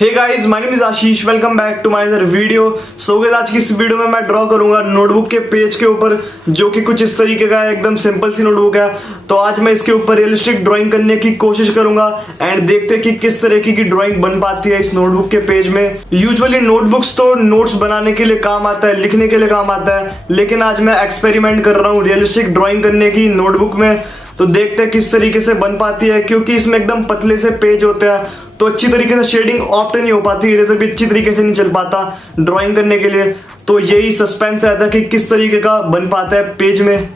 Hey guys, my name is Ashish. Welcome back to my other video. So guys, आज की इस video में मैं ड्रॉ करूंगा नोटबुक के पेज के ऊपर, जो कि कुछ इस तरीके का है। एकदम सिंपल सी नोटबुक है। तो आज मैं इसके ऊपर रियलिस्टिक ड्राइंग करने की कोशिश करूंगा एंड देखते हैं कि किस तरीके की ड्राइंग बन पाती है इस नोटबुक के पेज में। यूजुअली नोटबुक्स तो नोट्स बनाने के लिए काम आता है, लिखने के लिए काम आता है, लेकिन आज मैं एक्सपेरिमेंट कर रहा हूँ रियलिस्टिक ड्राइंग करने की नोटबुक में। तो देखते हैं किस तरीके से बन पाती है, क्योंकि इसमें एकदम पतले से पेज होते हैं तो अच्छी तरीके से शेडिंग ऑप्ट नहीं हो पाती, इरेजर भी अच्छी तरीके से नहीं चल पाता ड्राइंग करने के लिए। तो यही सस्पेंस रहता है कि किस तरीके का बन पाता है पेज में।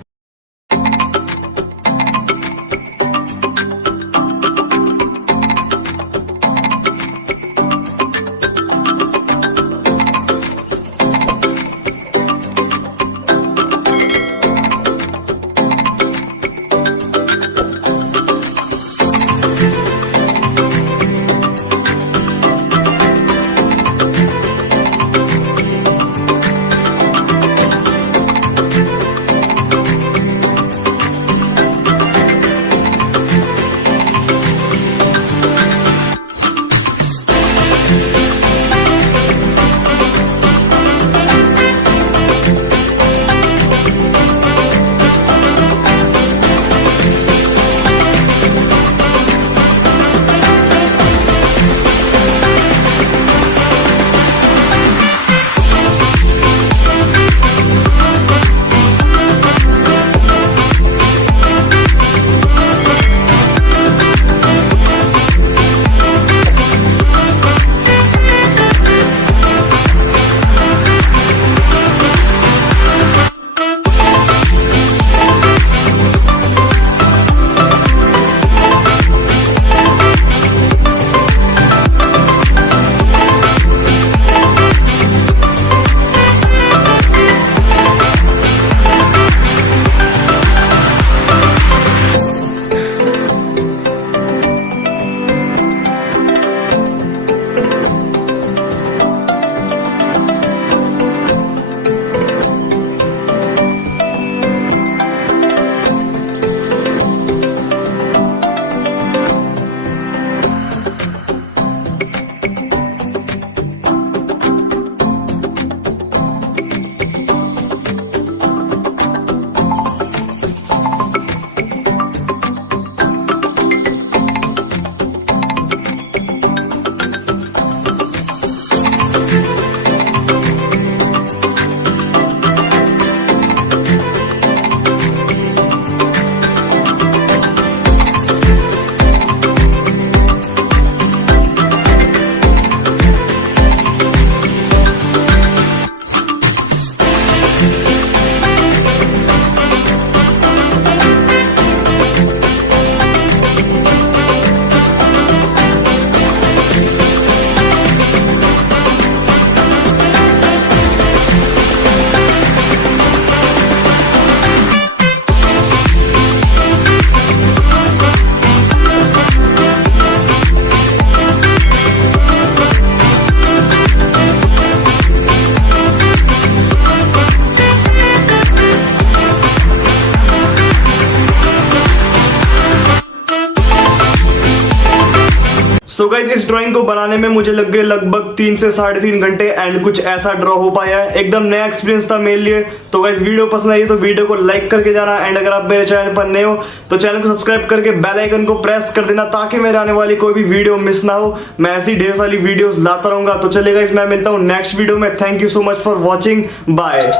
सो गाइस, इस ड्राइंग को बनाने में मुझे लग गए लगभग 3 से 3.5 घंटे एंड कुछ ऐसा ड्रॉ हो पाया है। एकदम नया एक्सपीरियंस था मेरे लिए। तो गाइस, वीडियो पसंद आई तो वीडियो को लाइक करके जाना एंड अगर आप मेरे चैनल पर नए हो तो चैनल को सब्सक्राइब करके बेल आइकन को प्रेस कर देना, ताकि मेरे आने वाली कोई भी वीडियो मिस ना हो। मैं ऐसी ढेर सारी वीडियोस लाता रहूंगा। तो चलिए गाइस, मैं मिलता हूँ नेक्स्ट वीडियो में। Thank you so much for watching. Bye.